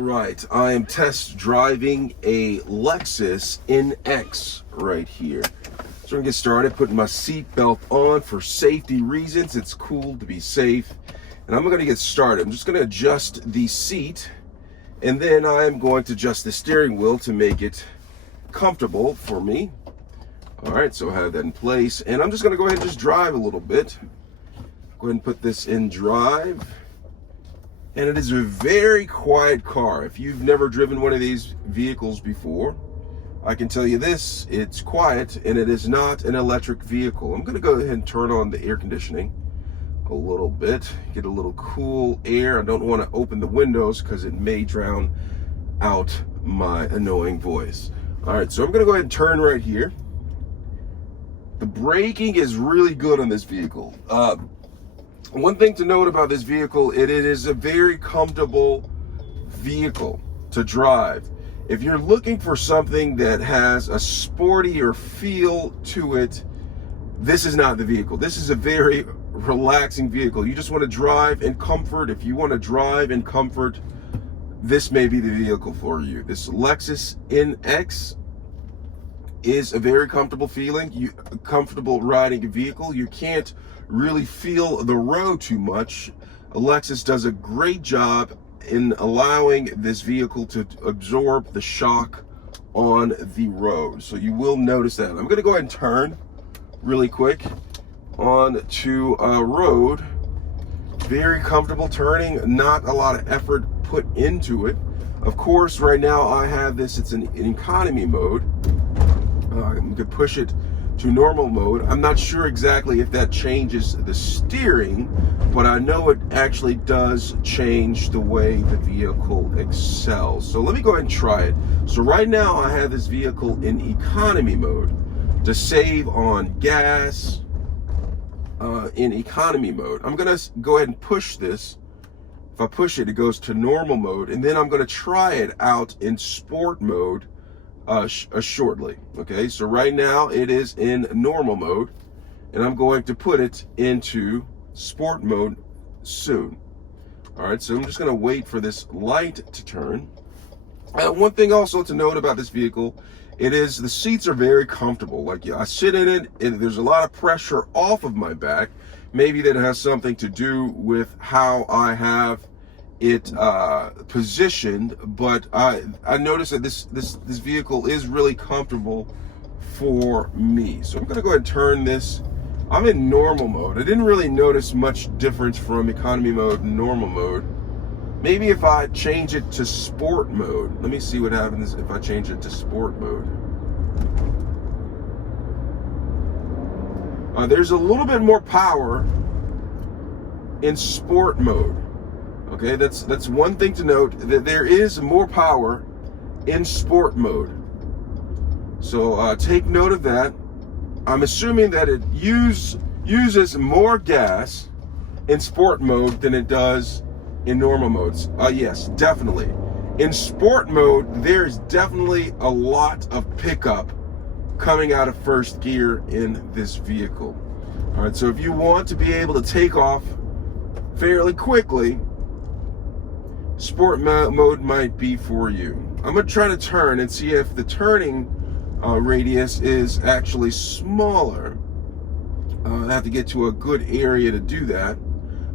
All right, I am test driving a Lexus NX right here. So I'm gonna get started, putting my seatbelt on for safety reasons. It's cool to be safe. And I'm gonna get started. I'm just gonna adjust the seat, and then I'm going to adjust the steering wheel to make it comfortable for me. All right, so I have that in place, and I'm just gonna go ahead and just drive a little bit. Go ahead and put this in drive. And it is a very quiet car. If you've never driven one of these vehicles before, I can tell you this, it's quiet and it is not an electric vehicle. I'm gonna go ahead and turn on the air conditioning a little bit, get a little cool air. I don't wanna open the windows because it may drown out my annoying voice. All right, so I'm gonna go ahead and turn right here. The braking is really good on this vehicle. One thing to note about this vehicle, it is a very comfortable vehicle to drive. If you're looking for something that has a sportier feel to it, this is not the vehicle. This is a very relaxing vehicle. You just want to drive in comfort. If you want to drive in comfort, this may be the vehicle for you. This Lexus NX is a very comfortable feeling, comfortable riding a vehicle. You can't really feel the road too much. Lexus does a great job in allowing this vehicle to absorb the shock on the road. So you will notice that. I'm gonna go ahead and turn really quick onto a road. Very comfortable turning, not a lot of effort put into it. Of course, right now I have this, it's in economy mode. I'm gonna push it to normal mode. I'm not sure exactly if that changes the steering, but I know it actually does change the way the vehicle excels. So let me go ahead and try it. So right now I have this vehicle in economy mode to save on gas in economy mode. I'm gonna go ahead and push this. If I push it, it goes to normal mode, and then I'm gonna try it out in sport mode shortly. Okay, so right now it is in normal mode, and I'm going to put it into sport mode soon. All right, so I'm just going to wait for this light to turn. One thing also to note about this vehicle, the seats are very comfortable. Like, I sit in it and there's a lot of pressure off of my back. Maybe that has something to do with how I have it positioned, but I noticed that this vehicle is really comfortable for me. So I'm gonna go ahead and turn this. I'm in normal mode. I didn't really notice much difference from economy mode and normal mode. Maybe if I change it to sport mode. Let me see what happens if I change it to sport mode. There's a little bit more power in sport mode. Okay, that's one thing to note, that there is more power in sport mode. So take note of that. I'm assuming that it uses more gas in sport mode than it does in normal modes. Yes, definitely. In sport mode, there's definitely a lot of pickup coming out of first gear in this vehicle. All right, so if you want to be able to take off fairly quickly, sport mode might be for you. I'm gonna try to turn and see if the turning radius is actually smaller. I have to get to a good area to do that,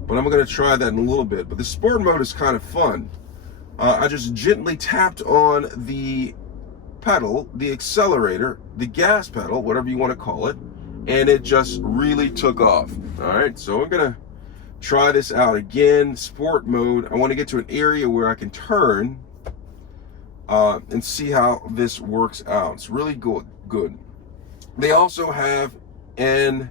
but I'm gonna try that in a little bit. But the sport mode is kind of fun. I just gently tapped on the pedal, the accelerator, the gas pedal, whatever you want to call it, and it just really took off. All right, so I'm gonna try this out again. Sport mode. I want to get to an area where I can turn and see how this works out. It's really good. They also have an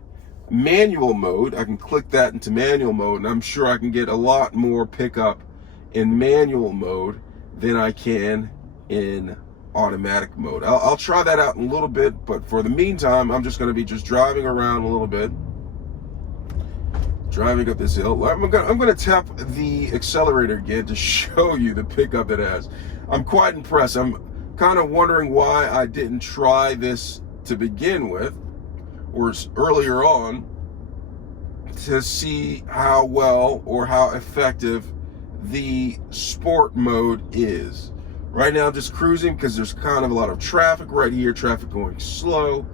manual mode. I can click that into manual mode, and I'm sure I can get a lot more pickup in manual mode than I can in automatic mode. I'll try that out in a little bit, but for the meantime, I'm just going to be just driving around a little bit. Driving up this hill. I'm gonna tap the accelerator again to show you the pickup it has. I'm quite impressed. I'm kind of wondering why I didn't try this to begin with, or earlier on, to see how well or how effective the sport mode is. Right now, just cruising because there's kind of a lot of traffic right here, traffic going slow.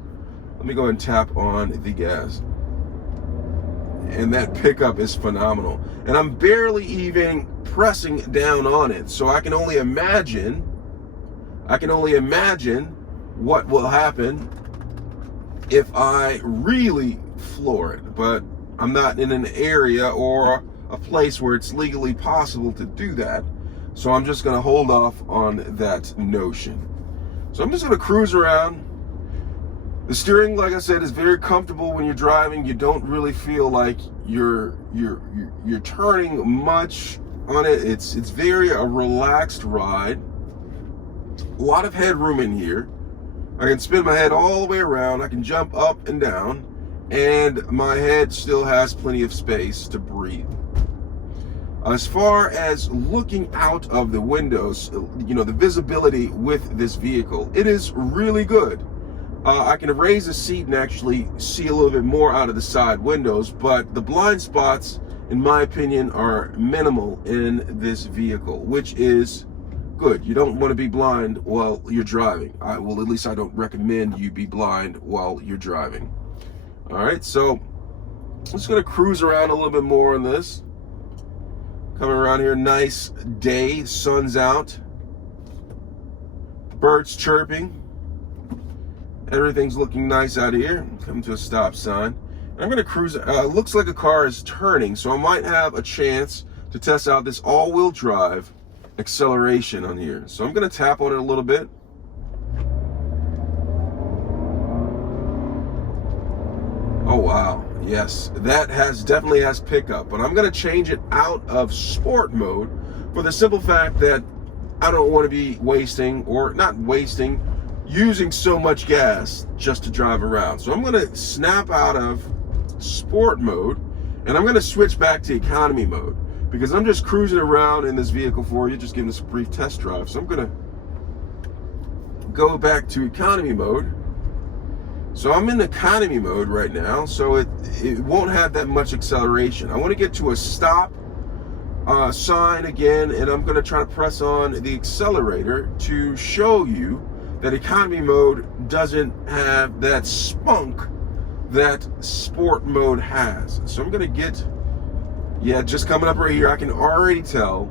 Let me go ahead and tap on the gas. And that pickup is phenomenal. And I'm barely even pressing down on it. So I can only imagine what will happen if I really floor it. But I'm not in an area or a place where it's legally possible to do that. So I'm just gonna hold off on that notion. So I'm just gonna cruise around. The steering, like I said, is very comfortable when you're driving. You don't really feel like you're turning much on it. It's very a relaxed ride. A lot of headroom in here. I can spin my head all the way around. I can jump up and down, and my head still has plenty of space to breathe. As far as looking out of the windows, the visibility with this vehicle, it is really good. I can raise the seat and actually see a little bit more out of the side windows, but the blind spots, in my opinion, are minimal in this vehicle, which is good. You don't want to be blind while you're driving. At least I don't recommend you be blind while you're driving. All right, so I'm just going to cruise around a little bit more on this. Coming around here, nice day, sun's out, birds chirping, everything's looking nice out here. Coming to a stop sign. And I'm gonna cruise, looks like a car is turning, so I might have a chance to test out this all-wheel drive acceleration on here. So I'm gonna tap on it a little bit. Oh wow. Yes, that definitely has pickup, but I'm going to change it out of sport mode for the simple fact that I don't want to be using so much gas just to drive around. So I'm going to snap out of sport mode and I'm going to switch back to economy mode because I'm just cruising around in this vehicle for you, just giving this a brief test drive. So I'm going to go back to economy mode. So I'm in economy mode right now, so it won't have that much acceleration. I want to get to a stop sign again, and I'm going to try to press on the accelerator to show you that economy mode doesn't have that spunk that sport mode has. So I'm going to just coming up right here, I can already tell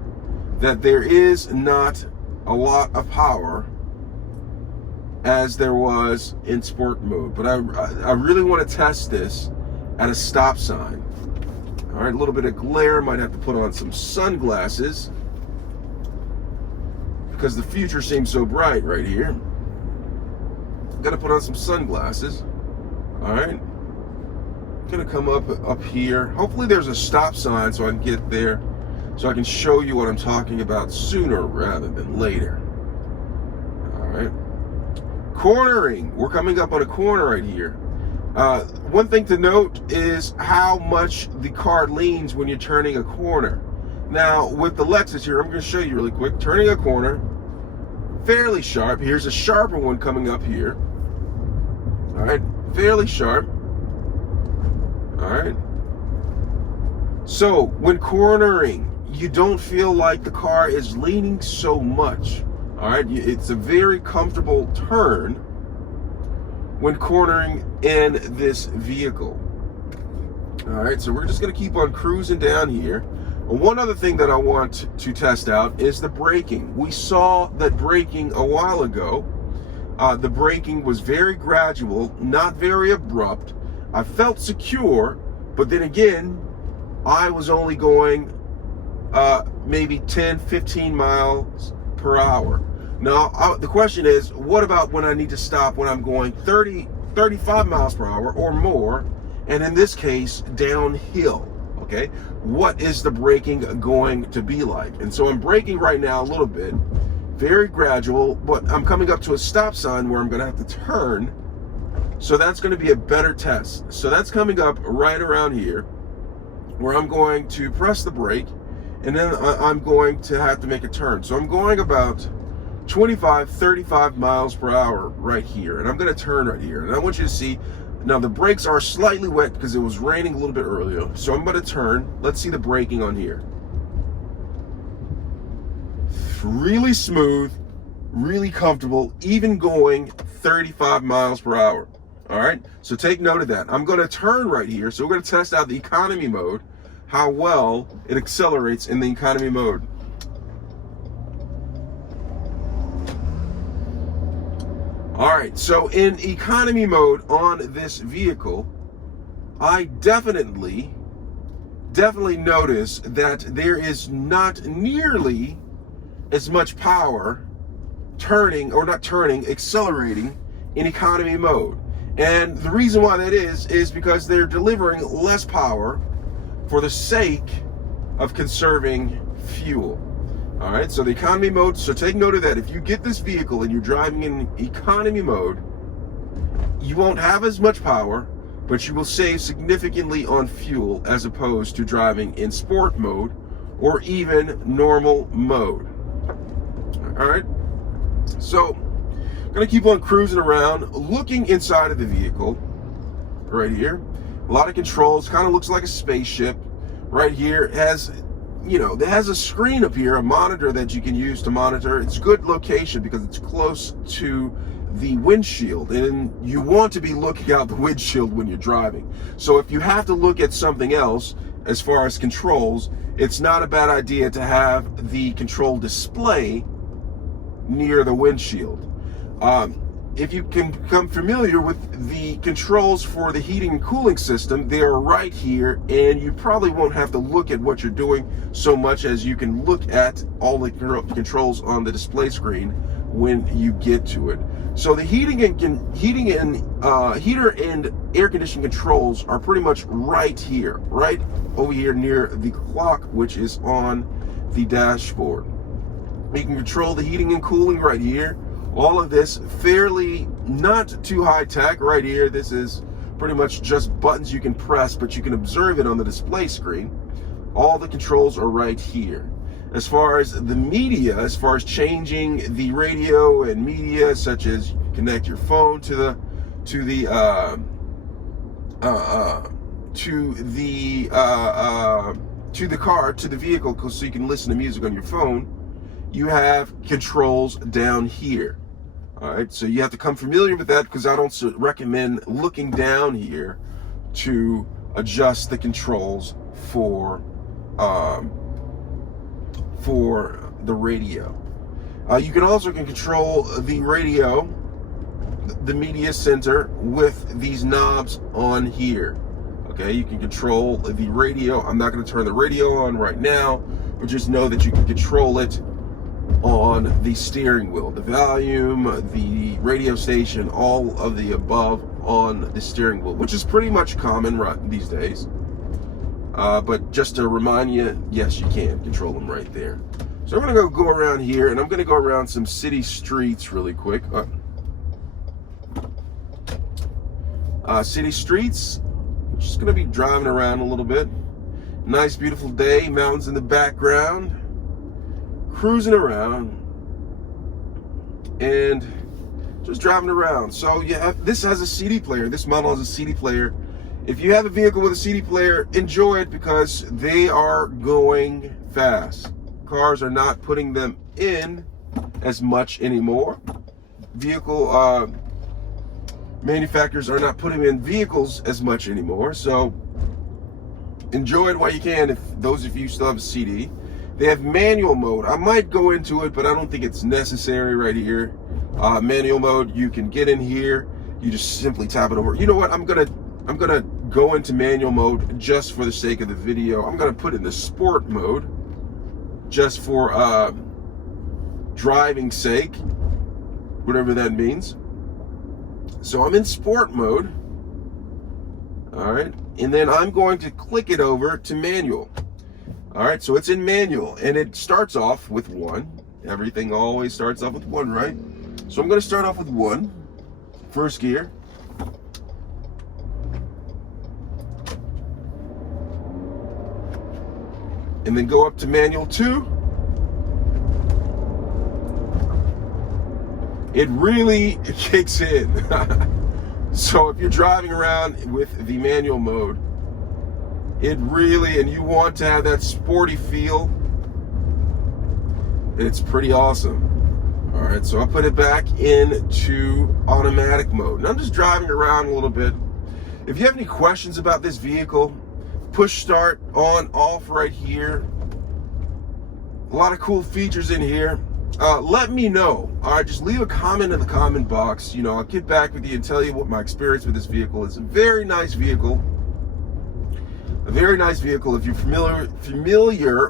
that there is not a lot of power as there was in sport mode, but I really want to test this at a stop sign. All right, a little bit of glare, might have to put on some sunglasses because the future seems so bright right here. Got to put on some sunglasses. All right, gonna come up here. Hopefully there's a stop sign so I can get there, so I can show you what I'm talking about sooner rather than later. All right. Cornering, we're coming up on a corner right here. One thing to note is how much the car leans when you're turning a corner. Now, with the Lexus here, I'm going to show you really quick. Turning a corner, fairly sharp. Here's a sharper one coming up here. All right, fairly sharp. All right. So, when cornering, you don't feel like the car is leaning so much. All right, it's a very comfortable turn when cornering in this vehicle. All right, so we're just going to keep on cruising down here. One other thing that I want to test out is the braking. We saw that braking a while ago. The braking was very gradual, not very abrupt. I felt secure, but then again, I was only going maybe 10, 15 miles per hour. Now, the question is, what about when I need to stop when I'm going 30, 35 miles per hour or more, and in this case, downhill, okay? What is the braking going to be like? And so I'm braking right now a little bit, very gradual, but I'm coming up to a stop sign where I'm gonna have to turn, so that's gonna be a better test. So that's coming up right around here, where I'm going to press the brake, and then I'm going to have to make a turn. So I'm going about 25, 35 miles per hour right here, and I'm going to turn right here. And I want you to see, now the brakes are slightly wet because it was raining a little bit earlier, so I'm going to turn. Let's see the braking on here. really smooth, really comfortable, even going 35 miles per hour. All right, so take note of that. I'm going to turn right here. So we're going to test out the economy mode, how well it accelerates in the economy mode. All right, so in economy mode on this vehicle, I definitely notice that there is not nearly as much power accelerating in economy mode. And the reason why that is because they're delivering less power for the sake of conserving fuel. All right, so the economy mode, so take note of that. If you get this vehicle and you're driving in economy mode, you won't have as much power, but you will save significantly on fuel as opposed to driving in sport mode or even normal mode. All right, so I'm gonna keep on cruising around, looking inside of the vehicle right here. A lot of controls, kind of looks like a spaceship. Right here it has, it has a screen up here, a monitor that you can use to monitor. It's good location because it's close to the windshield, and you want to be looking out the windshield when you're driving. So if you have to look at something else as far as controls, it's not a bad idea to have the control display near the windshield. If you can become familiar with the controls for the heating and cooling system, they are right here, and you probably won't have to look at what you're doing so much as you can look at all the controls on the display screen when you get to it. So the heater and air conditioning controls are pretty much right here, right over here near the clock, which is on the dashboard. You can control the heating and cooling right here. All of this fairly not too high tech right here. This is pretty much just buttons you can press, but you can observe it on the display screen. All the controls are right here. As far as the media, as far as changing the radio and media, such as connect your phone to the car, to the vehicle, so you can listen to music on your phone, you have controls down here. All right, so you have to come familiar with that, because I don't recommend looking down here to adjust the controls for the radio. You can also control the radio, the media center, with these knobs on here. Okay, you can control the radio. I'm not going to turn the radio on right now, but just know that you can control it on the steering wheel, the volume, the radio station, all of the above on the steering wheel, which is pretty much common these days. But just to remind you, yes, you can control them right there. So I'm gonna go around here, and I'm gonna go around some city streets really quick. City streets, just gonna be driving around a little bit. Nice, beautiful day, mountains in the background. Cruising around and just driving around. So yeah, this has a CD player. This model has a CD player. If you have a vehicle with a CD player, enjoy it, because they are going fast. Cars are not putting them in as much anymore. Vehicle manufacturers are not putting in vehicles as much anymore. So enjoy it while you can, if those of you still have a CD. They have manual mode. I might go into it, but I don't think it's necessary right here. Manual mode, you can get in here. You just simply tap it over. You know what? I'm gonna go into manual mode just for the sake of the video. I'm gonna put it in the sport mode just for driving sake, whatever that means. So I'm in sport mode. All right, and then I'm going to click it over to manual. All right, so it's in manual, and it starts off with 1. Everything always starts off with 1, right? So I'm going to start off with 1, first gear. And then go up to manual 2. It really kicks in. So if you're driving around with the manual mode, and you want to have that sporty feel, It's pretty awesome. All right, so I put it back into automatic mode. And I'm just driving around a little bit. If you have any questions about this vehicle, push start on, off right here. A lot of cool features in here. Let me know. All right, just leave a comment in the comment box. You know, I'll get back with you and tell you what my experience with this vehicle is. A very nice vehicle. A very nice vehicle. If you're familiar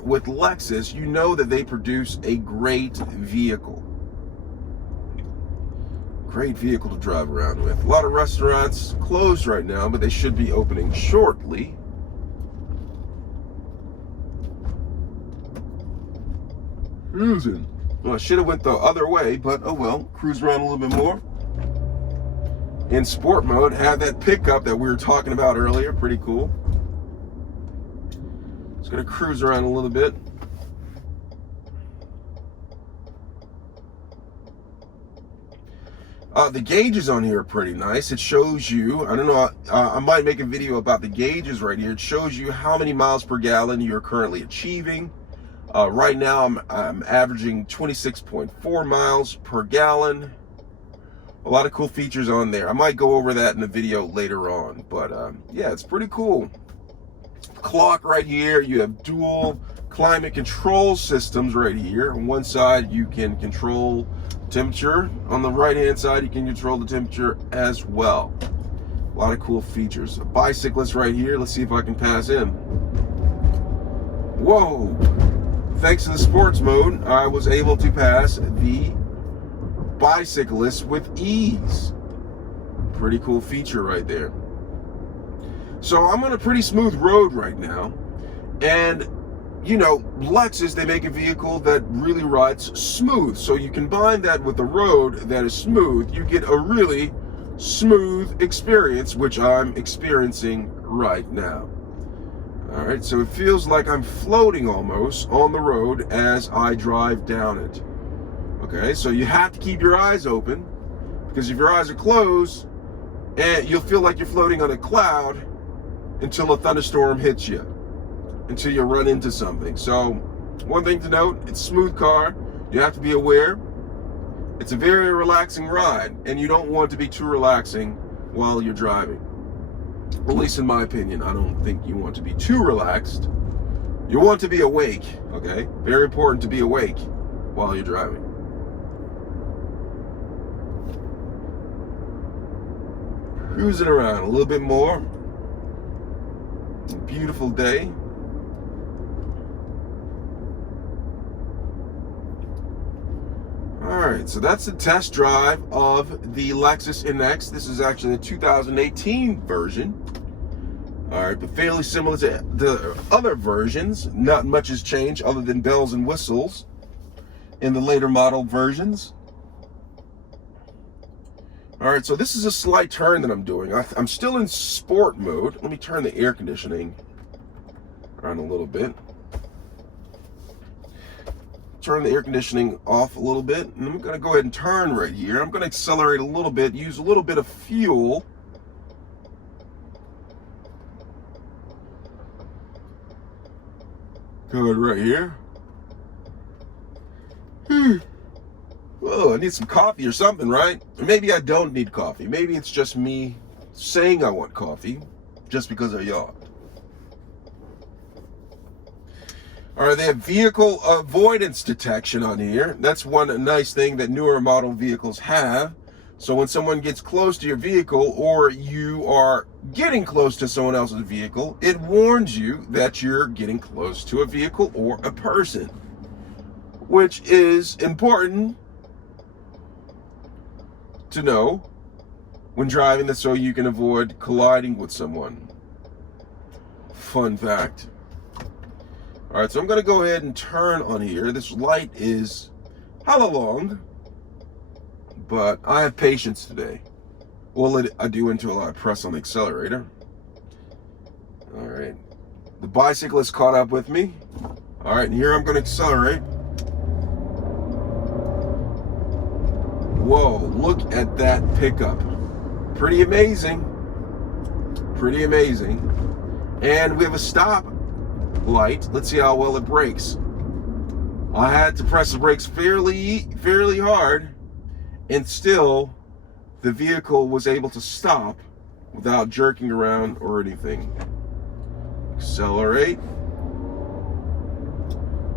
with Lexus, you know that they produce a great vehicle. Great vehicle to drive around with. A lot of restaurants closed right now, but they should be opening shortly. Cruising. Well, I should have went the other way, but oh well. Cruise around a little bit more. In sport mode, have that pickup that we were talking about earlier. Pretty cool. Just gonna cruise around a little bit. The gauges on here are pretty nice. It shows you, I don't know, I might make a video about the gauges right here. It shows you how many miles per gallon you're currently achieving. Right now, I'm averaging 26.4 miles per gallon. A lot of cool features on there. I might go over that in a video later on, but yeah, it's pretty cool. Clock right here. You have dual climate control systems right here. On one side, you can control temperature. On the right hand side, you can control the temperature as well. A lot of cool features. A bicyclist right here. Let's see if I can pass him. Whoa. Thanks to the sports mode, I was able to pass the bicyclist with ease. Pretty cool feature right there. So I'm on a pretty smooth road right now. And, you know, Lexus, they make a vehicle that really rides smooth. So you combine that with a road that is smooth, you get a really smooth experience, which I'm experiencing right now. All right, so it feels like I'm floating almost on the road as I drive down it. Okay, so you have to keep your eyes open, because if your eyes are closed, and you'll feel like you're floating on a cloud until a thunderstorm hits you, until you run into something. So one thing to note, it's a smooth car. You have to be aware. It's a very relaxing ride, and you don't want to be too relaxing while you're driving. At least in my opinion, I don't think you want to be too relaxed. You want to be awake, okay? Very important to be awake while you're driving. Cruising around a little bit more. It's a beautiful day. Alright, so that's the test drive of the Lexus NX. This is actually the 2018 version. Alright, but fairly similar to the other versions. Not much has changed other than bells and whistles in the later model versions. Alright, so this is a slight turn that I'm doing. I'm still in sport mode. Let me turn the air conditioning around a little bit. Turn the air conditioning off a little bit, and I'm going to go ahead and turn right here. I'm going to accelerate a little bit, use a little bit of fuel. Good right here. Whoa, I need some coffee or something, right? Or maybe I don't need coffee. Maybe it's just me saying I want coffee just because I yawned. All right, they have vehicle avoidance detection on here. That's one nice thing that newer model vehicles have. So when someone gets close to your vehicle, or you are getting close to someone else's vehicle, it warns you that you're getting close to a vehicle or a person, which is important to know when driving, this so you can avoid colliding with someone. Fun fact. All right, so I'm going to go ahead and turn on here. This light is hella long, but I have patience today. Well, I do until I press on the accelerator. All right, the bicyclist caught up with me. All right, and here I'm going to accelerate. Whoa, look at that pickup. Pretty amazing. Pretty amazing. And we have a stop light. Let's see how well it brakes. I had to press the brakes fairly hard, and still the vehicle was able to stop without jerking around or anything. Accelerate.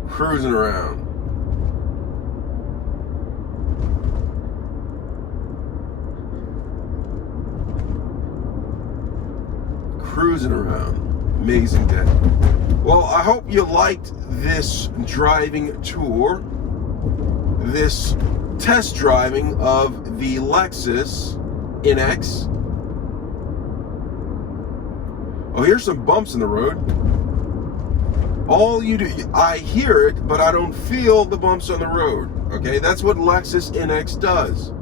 Cruising around. Cruising around. Amazing day. Well, I hope you liked this driving tour, this test driving of the Lexus NX. Oh, here's some bumps in the road. All you do, I hear it, but I don't feel the bumps on the road. Okay, that's what Lexus NX does.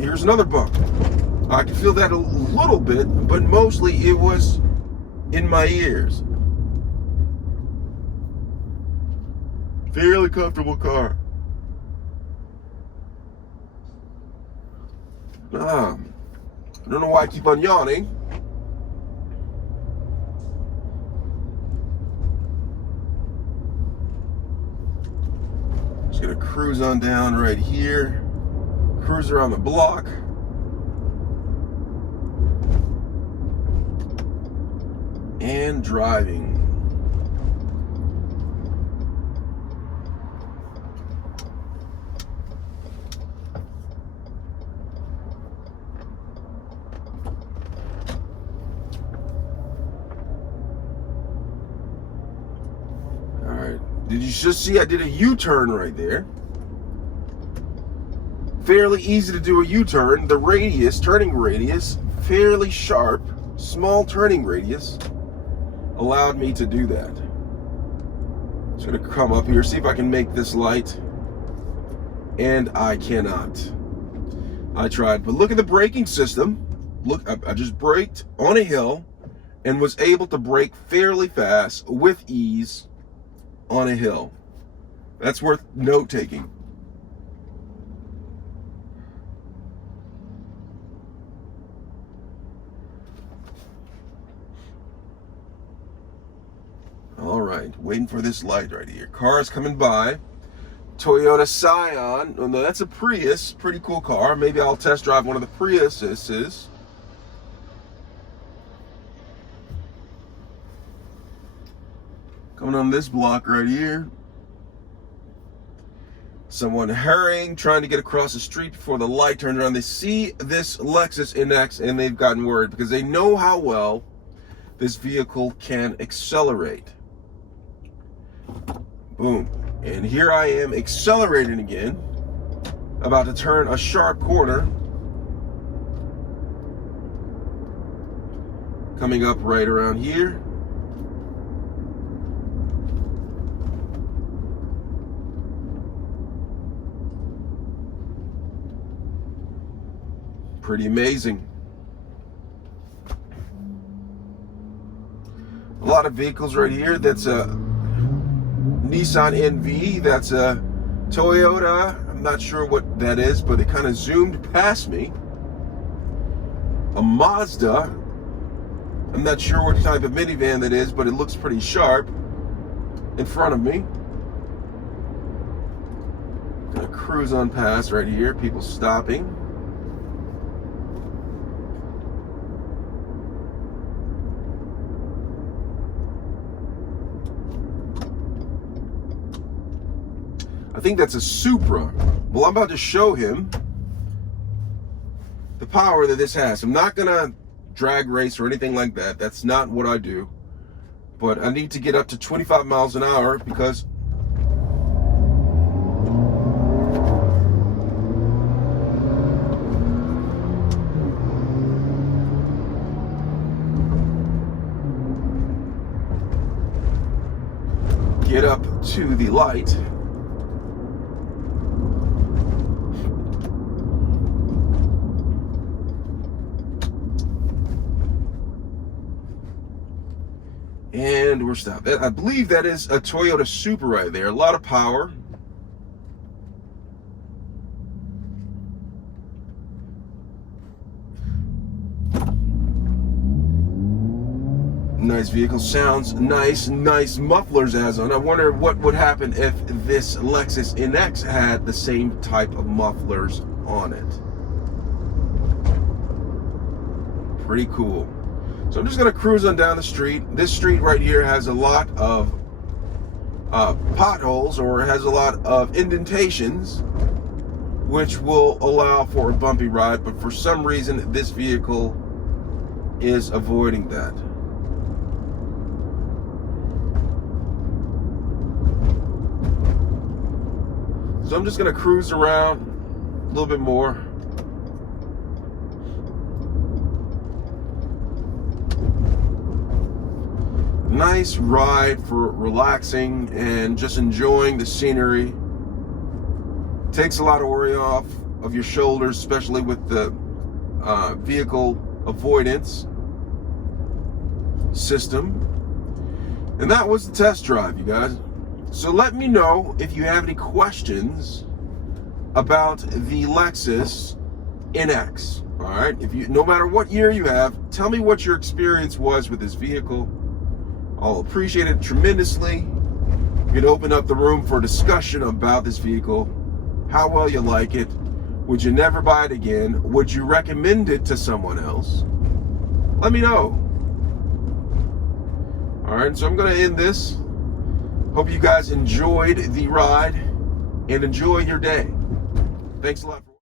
Here's another bump. I can feel that a little bit, but mostly it was in my ears. Fairly comfortable car. I don't know why I keep on yawning. Just gonna cruise on down right here. Cruise around the block. And driving. All right. Did you just see I did a U-turn right there? Fairly easy to do a U-turn. The radius, turning radius, fairly sharp, small turning radius, allowed me to do that. Just gonna come up here, see if I can make this light, and I cannot. I tried, but look at the braking system. Look, I just braked on a hill and was able to brake fairly fast with ease on a hill. That's worth note taking. All right, waiting for this light right here. Cars coming by. Toyota Scion. Oh, no, that's a Prius. Pretty cool car. Maybe I'll test drive one of the Priuses. Coming on this block right here. Someone hurrying, trying to get across the street before the light turns around. They see this Lexus NX and they've gotten worried because they know how well this vehicle can accelerate. Boom. And here I am accelerating again, about to turn a sharp corner. Coming up right around here. Pretty amazing. A lot of vehicles right here. That's a Nissan NV. That's a Toyota. I'm not sure what that is, but it kind of zoomed past me. A Mazda. I'm not sure what type of minivan that is, but it looks pretty sharp in front of me. Gonna cruise on past right here. People stopping. I think that's a Supra. Well, I'm about to show him the power that this has. I'm not gonna drag race or anything like that. That's not what I do. But I need to get up to 25 miles an hour because get up to the light. And we're stopped. I believe that is a Toyota Supra right there. A lot of power. Nice vehicle, sounds nice, nice mufflers as on. I wonder what would happen if this Lexus NX had the same type of mufflers on it. Pretty cool. So I'm just gonna cruise on down the street. This street right here has a lot of potholes, or has a lot of indentations, which will allow for a bumpy ride, but for some reason this vehicle is avoiding that. So I'm just gonna cruise around a little bit more. Nice ride for relaxing and just enjoying the scenery. Takes a lot of worry off of your shoulders, especially with the vehicle avoidance system. And that was the test drive, you guys. So let me know if you have any questions about the Lexus NX. All right, no matter what year you have, tell me what your experience was with this vehicle. I'll appreciate it tremendously. You can open up the room for discussion about this vehicle, how well you like it. Would you never buy it again? Would you recommend it to someone else? Let me know. All right, so I'm going to end this. Hope you guys enjoyed the ride and enjoy your day. Thanks a lot.